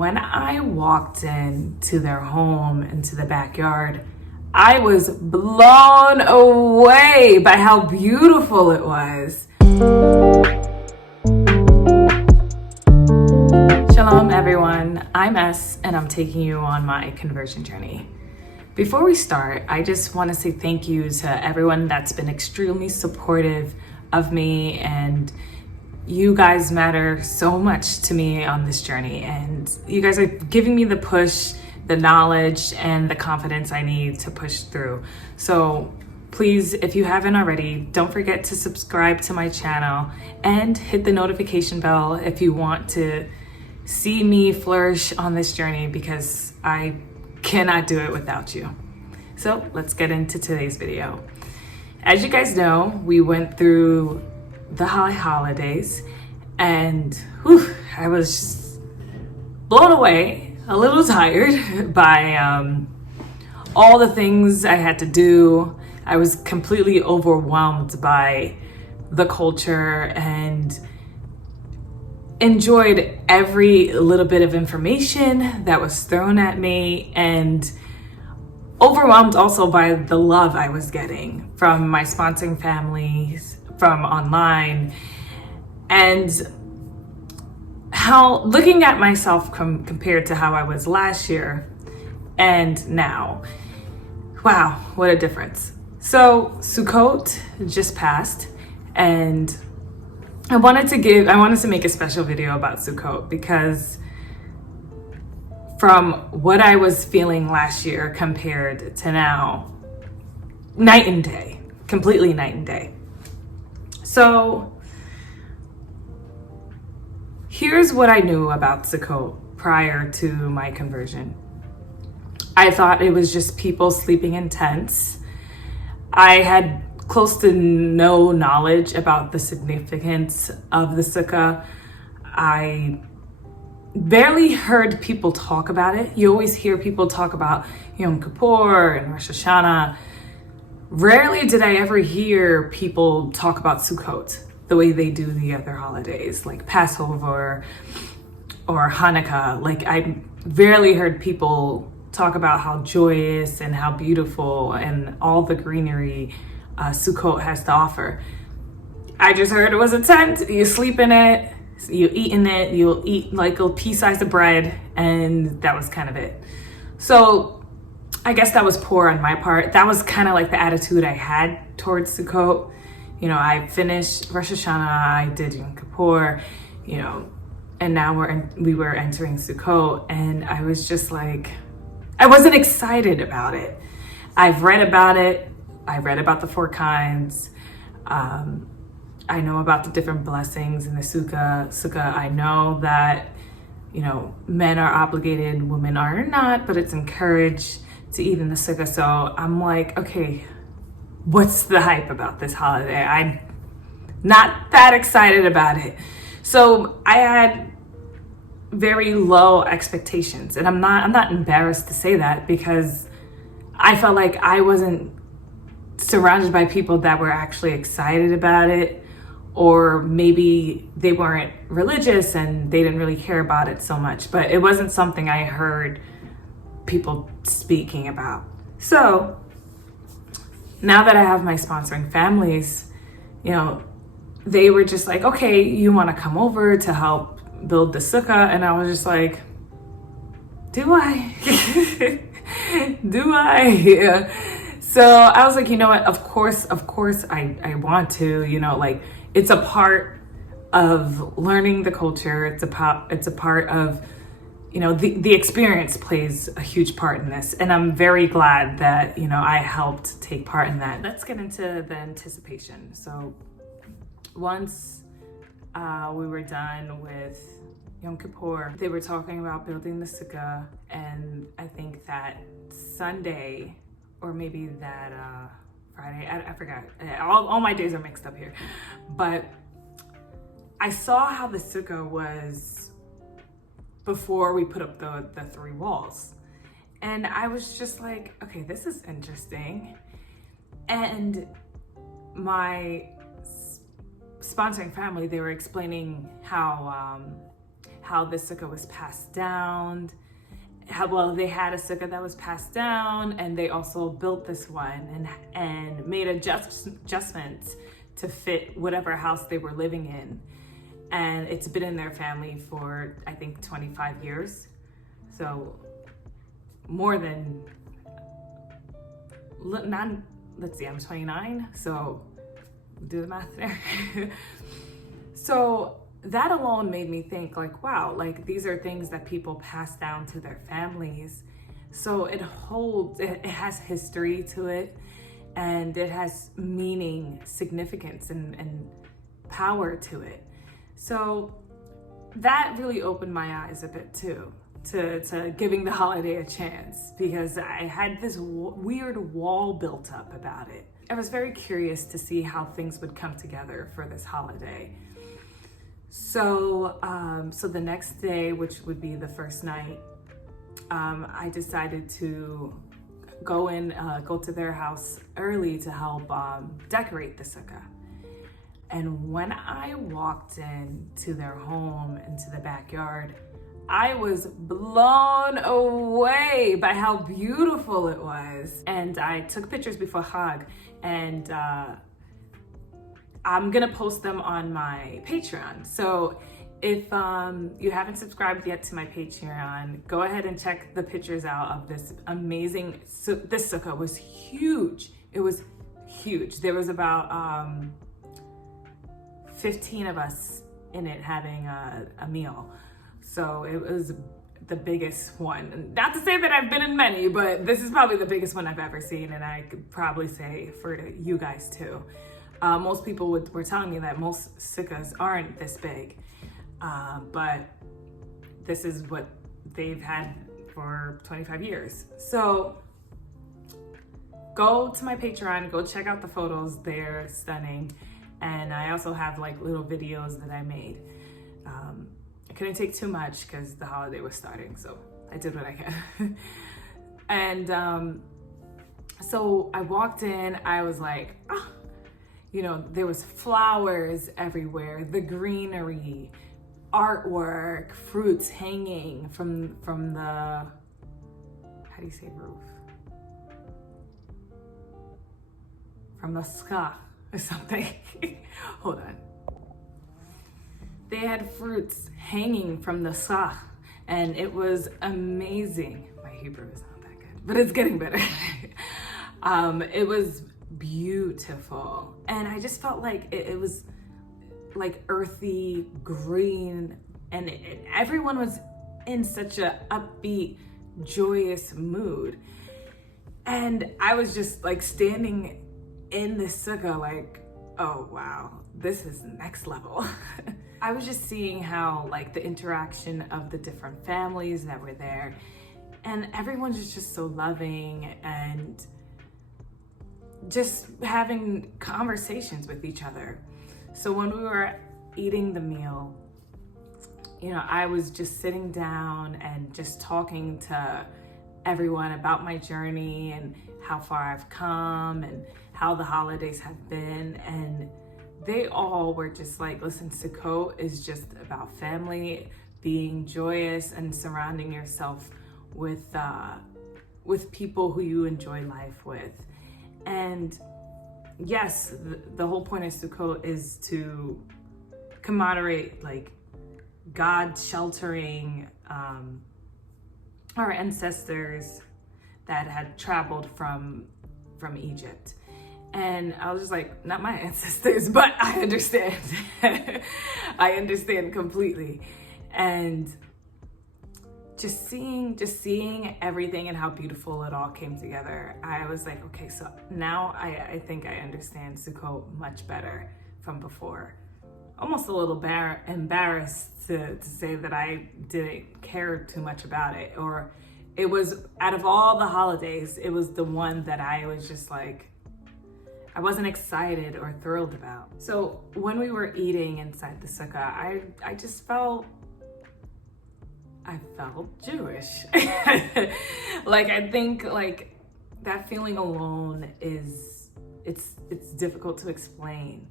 When I walked into their home, into the backyard, I was blown away by how beautiful it was. Shalom everyone, I'm S and I'm taking you on my conversion journey. Before we start, I just want to say thank you to everyone that's been extremely supportive of me, and you guys matter so much to me on this journey, and you guys are giving me the push, the knowledge, and the confidence I need to push through. So please, if you haven't already, don't forget to subscribe to my channel and hit the notification bell if you want to see me flourish on this journey, because I cannot do it without you. So let's get into today's video. As you guys know, we went through the holidays, and I was just blown away, a little tired by all the things I had to do. I was completely overwhelmed by the culture and enjoyed every little bit of information that was thrown at me, and overwhelmed also by the love I was getting from my sponsoring families, from online, and how looking at myself compared to how I was last year and now. Wow, what a difference. So Sukkot just passed, and I wanted to make a special video about Sukkot, because from what I was feeling last year compared to now, night and day, completely night and day. So here's what I knew about Sukkot prior to my conversion. I thought it was just people sleeping in tents. I had close to no knowledge about the significance of the Sukkah. I barely heard people talk about it. You always hear people talk about Yom Kippur and Rosh Hashanah. Rarely did I ever hear people talk about Sukkot the way they do the other holidays, like Passover or Hanukkah. Like, I rarely heard people talk about how joyous and how beautiful and all the greenery Sukkot has to offer. I just heard it was a tent, you sleep in it, you eat in it, you'll eat like a pea-sized of bread, and that was kind of it. So I guess that was poor on my part. That was kind of like the attitude I had towards Sukkot. You know, I finished Rosh Hashanah, I did Yom Kippur, you know, and now we were entering Sukkot, and I was just like, I wasn't excited about it. I've read about it. I read about the 4 kinds. I know about the different blessings in the Sukkah. I know that, you know, men are obligated, women are not, but it's encouraged to eat in the Sukkah. So I'm like, okay, what's the hype about this holiday? I'm not that excited about it. So I had very low expectations, and I'm not embarrassed to say that, because I felt like I wasn't surrounded by people that were actually excited about it, or maybe they weren't religious and they didn't really care about it so much, but it wasn't something I heard people speaking about. So now that I have my sponsoring families, you know, they were just like, okay, you want to come over to help build the Sukkah? And I was just like, do I? Do I? Yeah. So I was like, you know what, of course I want to, you know, like, it's a part of learning the culture. It's a part of, you know, the experience plays a huge part in this. And I'm very glad that, you know, I helped take part in that. Let's get into the anticipation. So once we were done with Yom Kippur, they were talking about building the Sukkah, and I think that Sunday, or maybe that Friday, I forgot. All my days are mixed up here. But I saw how the Sukkah was before we put up the 3 walls. And I was just like, okay, this is interesting. And my sponsoring family, they were explaining how how this sukkah was passed down. Well, they had a sukkah that was passed down, and they also built this one and made adjustments to fit whatever house they were living in. And it's been in their family for, I think, 25 years. So more than, let's see, I'm 29, so do the math there. So that alone made me think like, wow, like these are things that people pass down to their families. So it has history to it, and it has meaning, significance, and power to it. So that really opened my eyes a bit too, to giving the holiday a chance, because I had this weird wall built up about it. I was very curious to see how things would come together for this holiday. So, so the next day, which would be the first night, I decided to go to their house early to help decorate the sukkah. And when I walked into their home, into the backyard, I was blown away by how beautiful it was. And I took pictures before Chag, and I'm gonna post them on my Patreon. So if you haven't subscribed yet to my Patreon, go ahead and check the pictures out of this amazing, this sukkah was huge. It was huge. There was about 15 of us in it having a meal. So it was the biggest one. Not to say that I've been in many, but this is probably the biggest one I've ever seen, and I could probably say for you guys too. Most people were telling me that most sukkahs aren't this big, but this is what they've had for 25 years. So go to my Patreon, go check out the photos, they're stunning. And I also have like little videos that I made. I couldn't take too much because the holiday was starting, so I did what I could. And so I walked in, I was like, oh, you know, there was flowers everywhere, the greenery, artwork, fruits hanging from the, how do you say roof? From the sky or something. Hold on. They had fruits hanging from the sky, and it was amazing. My Hebrew is not that good, but it's getting better. It was beautiful, and I just felt like it was like earthy green, and everyone was in such a upbeat, joyous mood. And I was just like standing in this sukkah like, oh wow, this is next level. I was just seeing how like the interaction of the different families that were there, and everyone's just so loving and just having conversations with each other. So when we were eating the meal, you know, I was just sitting down and just talking to everyone about my journey and how far I've come and how the holidays have been. And they all were just like, listen, Sukkot is just about family, being joyous and surrounding yourself with people who you enjoy life with. And yes, the whole point of Sukkot is to commemorate like God sheltering our ancestors that had traveled from Egypt. And I was just like, not my ancestors, but I understand. I understand completely. And just seeing everything and how beautiful it all came together, I was like, okay, so now I think I understand Sukkot much better from before. Almost a little embarrassed to say that I didn't care too much about it, or it was, out of all the holidays, it was the one that I was just like, I wasn't excited or thrilled about. So when we were eating inside the sukkah, I just felt Jewish. Like, I think like that feeling alone it's difficult to explain,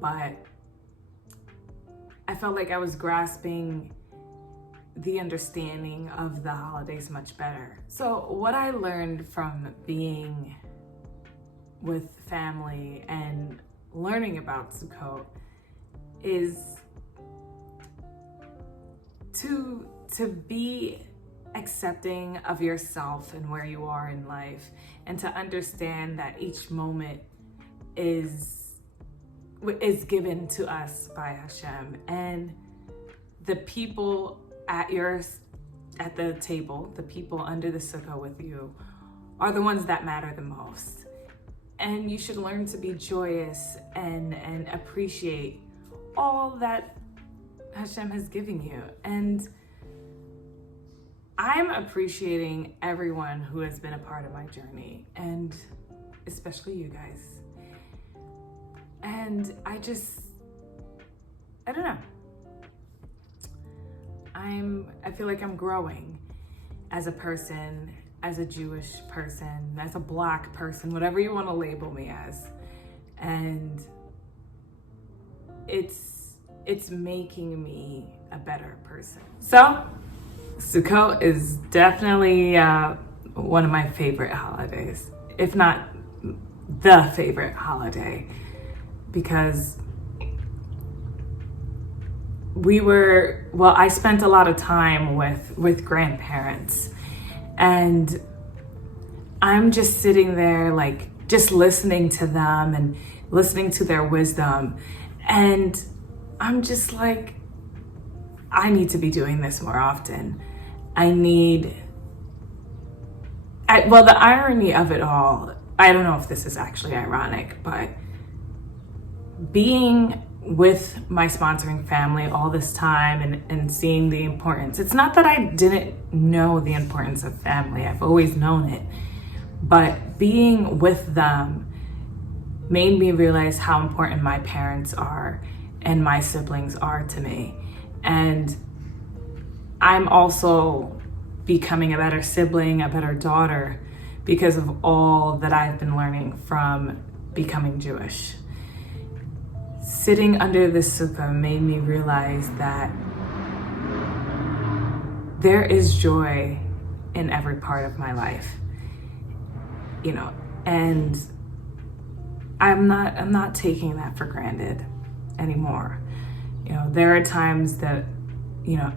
but I felt like I was grasping the understanding of the holidays much better. So what I learned from being with family and learning about Sukkot is to be accepting of yourself and where you are in life, and to understand that each moment is given to us by Hashem, and the people at the table, the people under the sukkah with you, are the ones that matter the most. And you should learn to be joyous and appreciate all that Hashem has given you. And I'm appreciating everyone who has been a part of my journey, and especially you guys. And I don't know. I feel like I'm growing as a person, as a Jewish person, as a Black person, whatever you want to label me as. And it's making me a better person. So Sukkot is definitely one of my favorite holidays, if not the favorite holiday, because I spent a lot of time with grandparents, and I'm just sitting there, like, just listening to them and listening to their wisdom. And I'm just like, I need to be doing this more often. The irony of it all, I don't know if this is actually ironic, but being with my sponsoring family all this time and seeing the importance. It's not that I didn't know the importance of family. I've always known it. But being with them made me realize how important my parents are and my siblings are to me. And I'm also becoming a better sibling, a better daughter, because of all that I've been learning from becoming Jewish. Sitting under this sukkah made me realize that there is joy in every part of my life, and I'm not taking that for granted anymore. There are times that,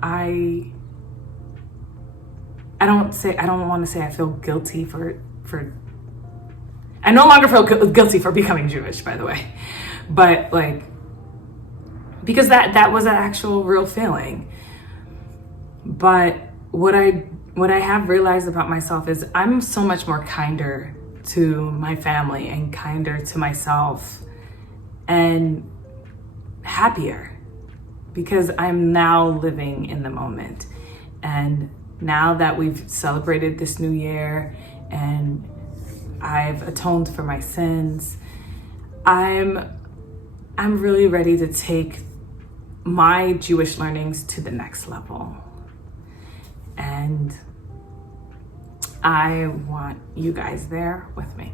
I don't want to say I feel guilty for I no longer feel guilty for becoming Jewish, by the way. But because that was an actual real feeling. But what I have realized about myself is I'm so much more kinder to my family and kinder to myself and happier, because I'm now living in the moment. And now that we've celebrated this new year and I've atoned for my sins, I'm really ready to take my Jewish learnings to the next level. And I want you guys there with me.